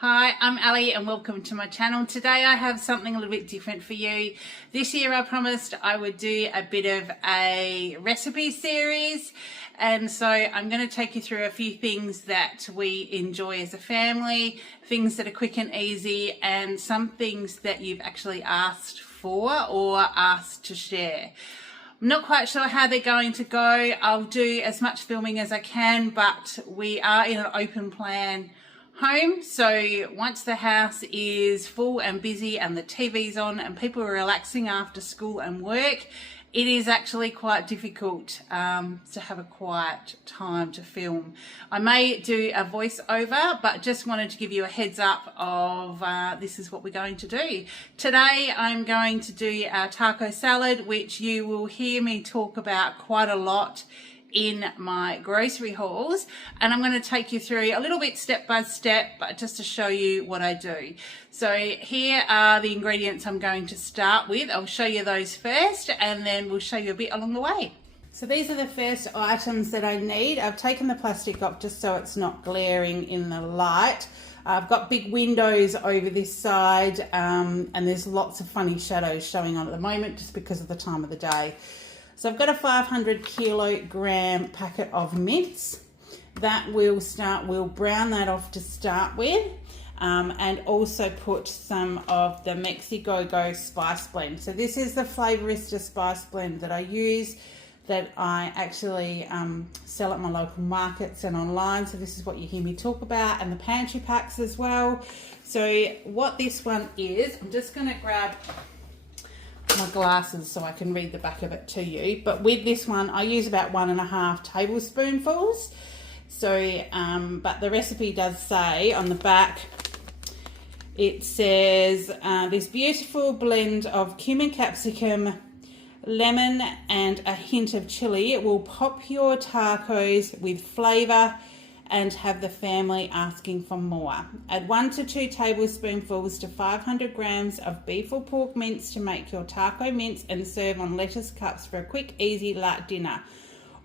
Hi, I'm Ali and welcome to my channel. Today I have something a little bit different for you. This year I promised I would do a bit of a recipe series, and so I'm going to take you through a few things that we enjoy as a family, things that are quick and easy, and some things that you've actually asked for or asked to share. I'm not quite sure how they're going to go. I'll do as much filming as I can, but we are in an open plan home, so once the house is full and busy and the TV's on and people are relaxing after school and work, it is actually quite difficult to have a quiet time to film. I may do a voiceover, but just wanted to give you a heads up of this is what we're going to do. Today I'm going to do our taco salad, which you will hear me talk about quite a lot in my grocery hauls, and I'm going to take you through a little bit step by step, but just to show you what I do. So here are the ingredients I'm going to start with. I'll show you those first and then we'll show you a bit along the way. So these are the first items that I need. I've taken the plastic off just so it's not glaring in the light. I've got big windows over this side and there's lots of funny shadows showing on at the moment just because of the time of the day. So I've got a 500 kilogram packet of mince. That we'll brown that off to start with, and also put some of the Mexi Go-Go spice blend. So this is the Flavourista spice blend that I use, that I actually sell at my local markets and online. So this is what you hear me talk about, and the Pantry Packs as well. So what this one is, I'm just going to grab my glasses so I can read the back of it to you, but with this one I use about 1.5 tablespoonfuls. So but the recipe does say on the back, it says this beautiful blend of cumin, capsicum, lemon and a hint of chili. It will pop your tacos with flavour and have the family asking for more. Add 1 to 2 tablespoonfuls to 500 grams of beef or pork mince to make your taco mince, and serve on lettuce cups for a quick, easy light dinner.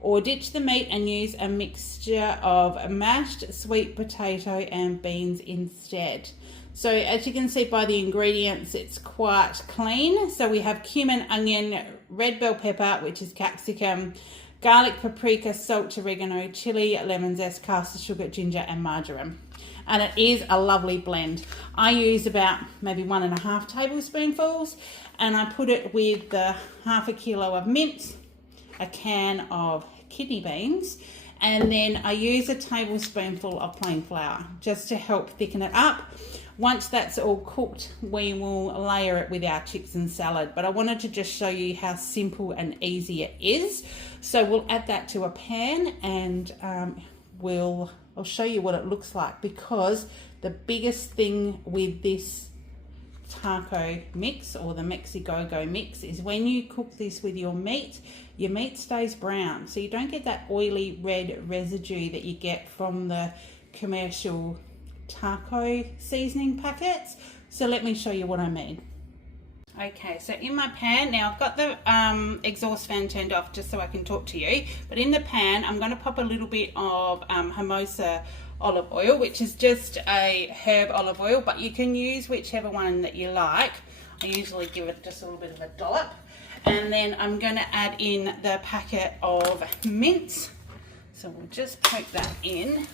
Or ditch the meat and use a mixture of mashed sweet potato and beans instead. So as you can see by the ingredients, it's quite clean. So we have cumin, onion, red bell pepper, which is capsicum, garlic, paprika, salt, oregano, chili, lemon zest, caster sugar, ginger and marjoram. And it is a lovely blend. I use about maybe 1.5 tablespoonfuls, and I put it with the 1/2 kilo of mince, a can of kidney beans, and then I use a tablespoonful of plain flour just to help thicken it up. Once that's all cooked, we will layer it with our chips and salad. But I wanted to just show you how simple and easy it is. So we'll add that to a pan, and I'll show you what it looks like, because the biggest thing with this taco mix, or the Mexi Go-Go mix, is when you cook this with your meat stays brown. So you don't get that oily red residue that you get from the commercial taco seasoning packets. So let me show you what I mean. Okay, so in my pan, now I've got the exhaust fan turned off just so I can talk to you, but in the pan I'm going to pop a little bit of Hermosa Olive Oil, which is just a herb olive oil, but you can use whichever one that you like. I usually give it just a little bit of a dollop, and then I'm going to add in the packet of mince. So we'll just poke that in.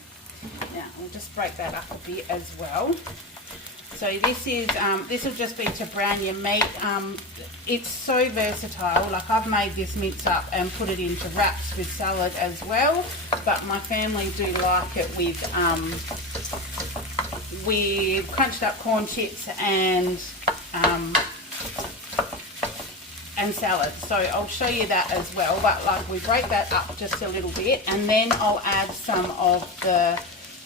Now we'll just break that up a bit as well. So this will just be to brown your meat. It's so versatile. Like, I've made this mince up and put it into wraps with salad as well, but my family do like it with crunched up corn chips and salad. So I'll show you that as well, but like, we break that up just a little bit, and then I'll add some of the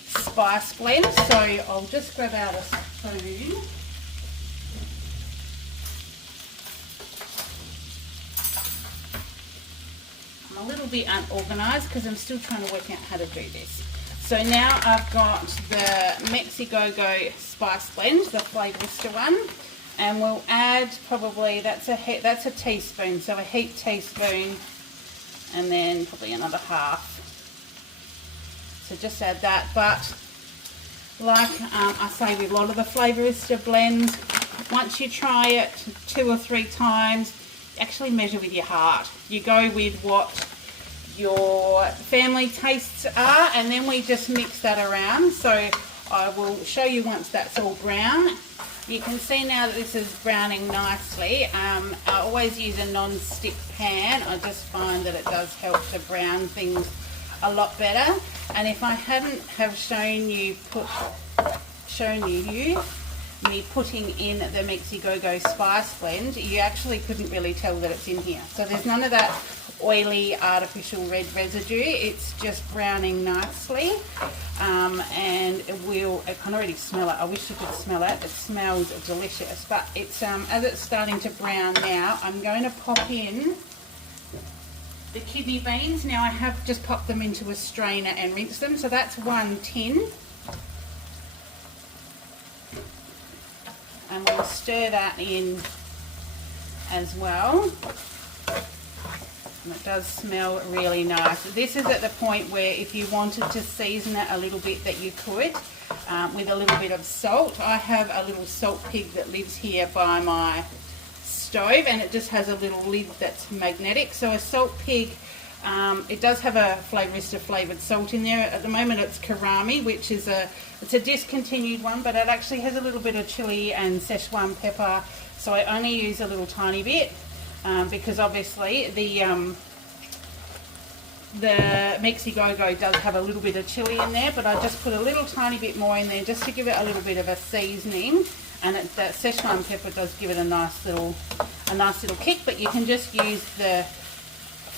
spice blend. So I'll just grab out a spoon. I'm a little bit unorganized because I'm still trying to work out how to do this. So now I've got the Mexi Go-Go spice blend, the Flavourista one, and we'll add probably, that's a teaspoon, so a heaped teaspoon, and then probably another half. So just add that, but like I say with a lot of the Flavourista blends, once you try it 2 or 3 times, actually measure with your heart. You go with what your family tastes are, and then we just mix that around. So I will show you once that's all brown. You can see now that this is browning nicely. I always use a non-stick pan. I just find that it does help to brown things a lot better. And if I hadn't have shown you me putting in the Mexi Go-Go Spice Blend, you actually couldn't really tell that it's in here. So there's none of that oily artificial red residue. It's just browning nicely, and I can already smell it. I wish you could smell it. It smells delicious, but it's as it's starting to brown now, I'm going to pop in the kidney beans. Now I have just popped them into a strainer and rinsed them, so that's 1 tin. And we'll stir that in as well. And it does smell really nice. This is at the point where if you wanted to season it a little bit, that you could with a little bit of salt. I have a little salt pig that lives here by my stove, and it just has a little lid that's magnetic. So a salt pig, it does have a Flavourista flavoured salt in there. At the moment it's Karami, which is it's a discontinued one, but it actually has a little bit of chili and Szechuan pepper. So I only use a little tiny bit because obviously the Mexi Go-Go does have a little bit of chili in there, but I just put a little tiny bit more in there just to give it a little bit of a seasoning. And that Szechuan pepper does give it a nice little kick, but you can just use the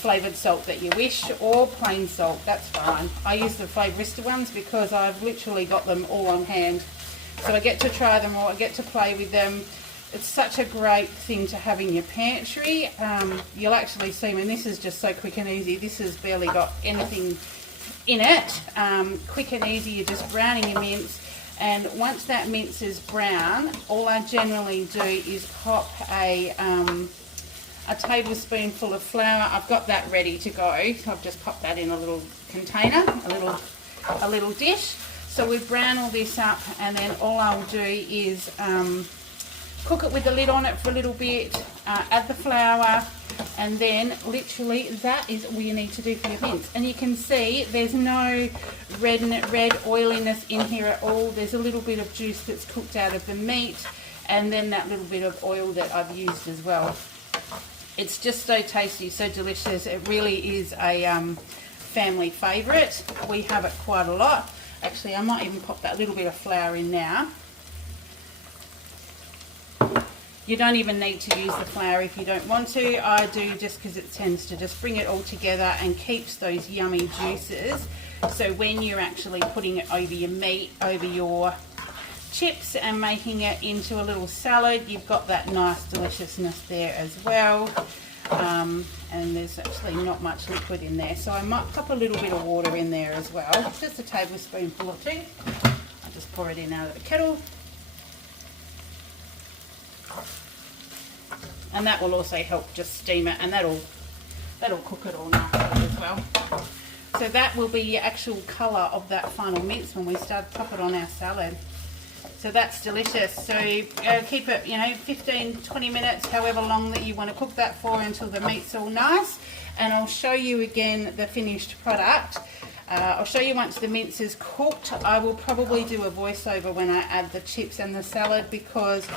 flavoured salt that you wish, or plain salt, that's fine. I use the Flavourista ones because I've literally got them all on hand. So I get to try them all, I get to play with them. It's such a great thing to have in your pantry. You'll actually see, when this is just so quick and easy, this has barely got anything in it. Quick and easy, you're just browning your mince. And once that mince is brown, all I generally do is pop a tablespoonful of flour. I've got that ready to go. So I've just popped that in a little container, a little dish. So we brown all this up, and then all I'll do is cook it with the lid on it for a little bit, add the flour, and then literally that is all you need to do for your mince. And you can see there's no red oiliness in here at all. There's a little bit of juice that's cooked out of the meat, and then that little bit of oil that I've used as well. It's just so tasty, so delicious. It really is a family favourite. We have it quite a lot. Actually, I might even pop that little bit of flour in now. You don't even need to use the flour if you don't want to. I do, just because it tends to just bring it all together and keeps those yummy juices. So when you're actually putting it over your meat, over your chips, and making it into a little salad, you've got that nice deliciousness there as well. And there's actually not much liquid in there, so I might pop a little bit of water in there as well, just a tablespoonful or 2. I'll just pour it in out of the kettle, and that will also help just steam it, and that'll cook it all nicely as well. So that will be the actual colour of that final mince when we start to pop it on our salad. So that's delicious. So keep it, 15-20 minutes, however long that you want to cook that for, until the meat's all nice. And I'll show you again the finished product. I'll show you once the mince is cooked. I will probably do a voiceover when I add the chips and the salad, because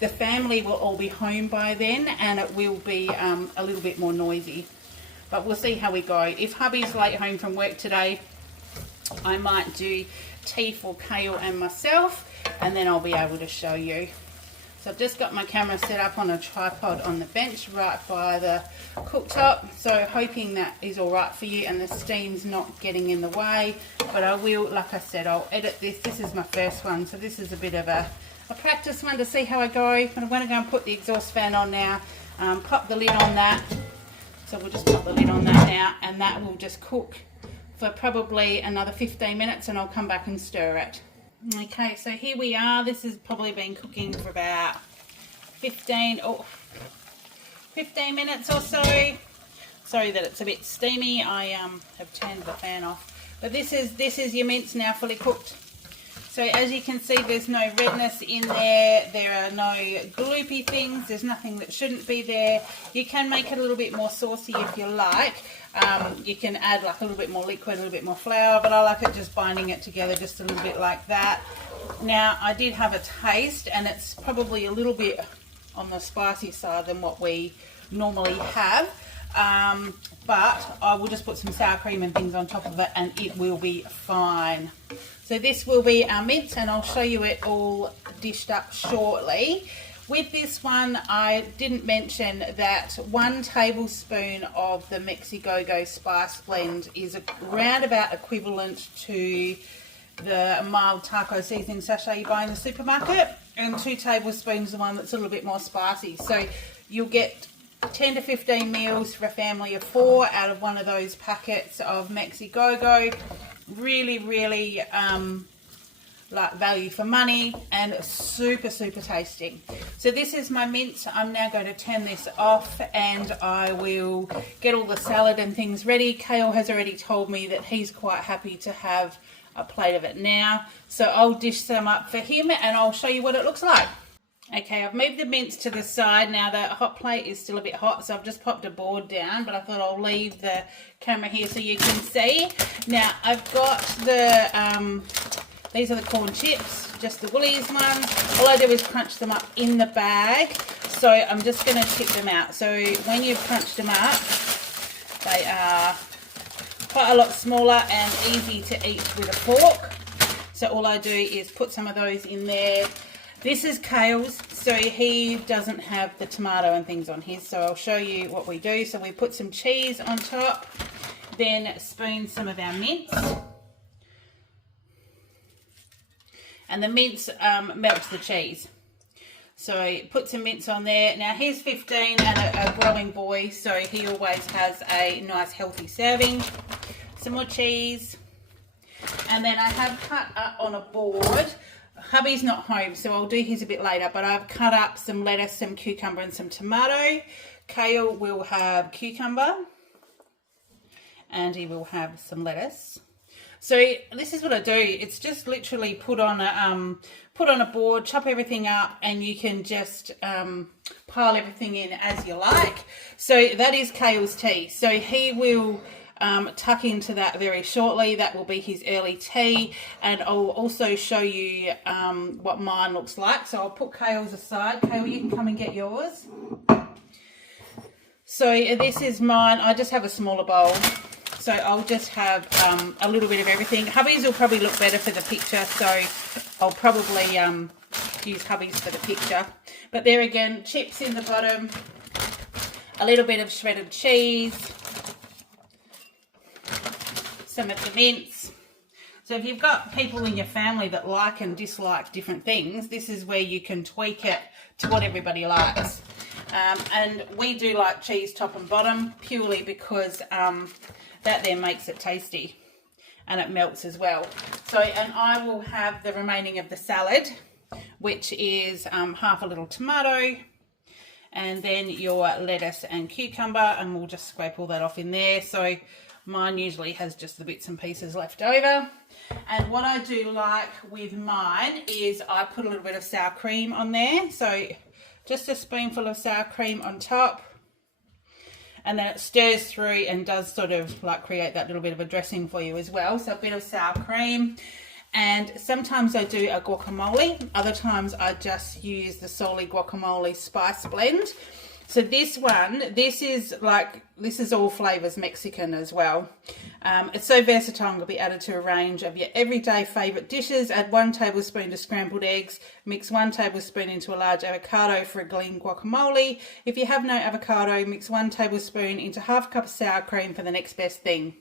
the family will all be home by then, and it will be a little bit more noisy. But we'll see how we go. If hubby's late home from work today, I might do tea for Kale and myself, and then I'll be able to show you. So I've just got my camera set up on a tripod on the bench right by the cooktop, so hoping that is all right for you and the steam's not getting in the way. But I will, like I said, I'll edit this. This is my first one, so this is a bit of a practice one to see how I go. But I'm going to go and put the exhaust fan on now, pop the lid on that. So we'll just pop the lid on that now, and that will just cook for probably another 15 minutes, and I'll come back and stir it. Okay, so here we are. This has probably been cooking for about 15 minutes or so. Sorry that it's a bit steamy. I have turned the fan off. But this is your mince now fully cooked. So as you can see, there's no redness in there. There are no gloopy things. There's nothing that shouldn't be there. You can make it a little bit more saucy if you like. You can add like a little bit more liquid, a little bit more flour, but I like it just binding it together just a little bit like that. Now, I did have a taste, and it's probably a little bit on the spicy side than what we normally have. But I will just put some sour cream and things on top of it, and it will be fine. So this will be our mince, and I'll show you it all dished up shortly. With this one, I didn't mention that 1 tablespoon of the Mexi Go-Go Spice Blend is around about equivalent to the mild taco seasoning sachet you buy in the supermarket, and 2 tablespoons the one that's a little bit more spicy. So you'll get 10 to 15 meals for a family of 4 out of one of those packets of Mexi Go-Go. Really, really like value for money, and super tasty. So this is my mince. I'm now going to turn this off, and I will get all the salad and things ready. Kale has already told me that he's quite happy to have a plate of it now, so I'll dish some up for him and I'll show you what it looks like. Okay, I've moved the mince to the side. Now the hot plate is still a bit hot, so I've just popped a board down, but I thought I'll leave the camera here so you can see. Now I've got the, these are the corn chips, just the Woolies ones. All I do is crunch them up in the bag, so I'm just going to tip them out. So when you've crunched them up, they are quite a lot smaller and easy to eat with a fork. So all I do is put some of those in there. This is Kale's, so he doesn't have the tomato and things on his, so I'll show you what we do. So we put some cheese on top, then spoon some of our mince. And the mince melts the cheese. So put some mince on there. Now he's 15 and a growing boy, so he always has a nice healthy serving. Some more cheese. And then I have cut up on a board. Hubby's not home, so I'll do his a bit later, but I've cut up some lettuce, some cucumber and some tomato. Kale will have cucumber and he will have some lettuce. So this is what I do. It's just literally put on a board, chop everything up, and you can just pile everything in as you like. So that is Kale's tea. So he will tuck into that very shortly. That will be his early tea, and I'll also show you what mine looks like. So I'll put Kale's aside. Kale, you can come and get yours. So this is mine. I just have a smaller bowl, so I'll just have a little bit of everything. Hubby's will probably look better for the picture, so I'll probably use Hubby's for the picture. But there again, chips in the bottom, a little bit of shredded cheese, some of the mince. So if you've got people in your family that like and dislike different things, this is where you can tweak it to what everybody likes. And we do like cheese top and bottom purely because that then makes it tasty and it melts as well. So, and I will have the remaining of the salad, which is half a little tomato, and then your lettuce and cucumber, and we'll just scrape all that off in there. So mine usually has just the bits and pieces left over. And what I do like with mine is I put a little bit of sour cream on there. So just a spoonful of sour cream on top. And then it stirs through and does sort of like create that little bit of a dressing for you as well. So a bit of sour cream. And sometimes I do a guacamole. Other times I just use the Souly Guacamole Spice Blend. So this one, this is all flavors Mexican as well. It's so versatile and will be added to a range of your everyday favorite dishes. Add 1 tablespoon to scrambled eggs. Mix 1 tablespoon into a large avocado for a green guacamole. If you have no avocado, mix 1 tablespoon into half a cup of sour cream for the next best thing.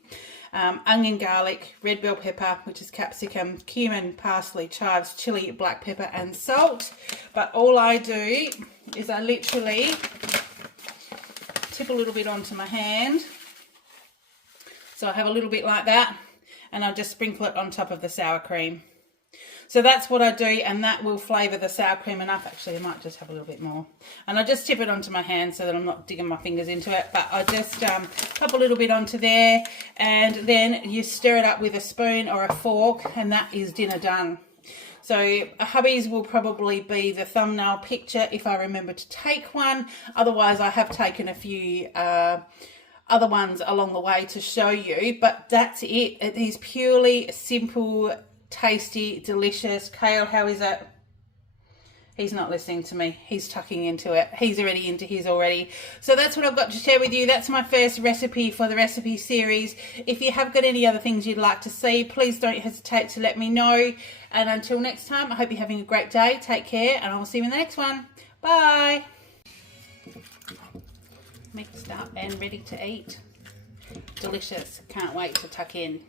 Onion, garlic, red bell pepper, which is capsicum, cumin, parsley, chives, chili, black pepper and salt. But all I do is I literally tip a little bit onto my hand. So I have a little bit like that, and I just sprinkle it on top of the sour cream. So that's what I do, and that will flavour the sour cream enough. Actually, I might just have a little bit more. And I just tip it onto my hand so that I'm not digging my fingers into it. But I just pop a little bit onto there, and then you stir it up with a spoon or a fork, and that is dinner done. So hubby's will probably be the thumbnail picture if I remember to take one. Otherwise, I have taken a few other ones along the way to show you, but that's it. It is purely simple, tasty, delicious. Kale, how is it? He's not listening to me. He's tucking into it. He's already into his already. So that's what I've got to share with you. That's my first recipe for the recipe series. If you have got any other things you'd like to see, please don't hesitate to let me know. And until next time, I hope you're having a great day. Take care, and I'll see you in the next one. Bye. Mixed up and ready to eat. Delicious. Can't wait to tuck in.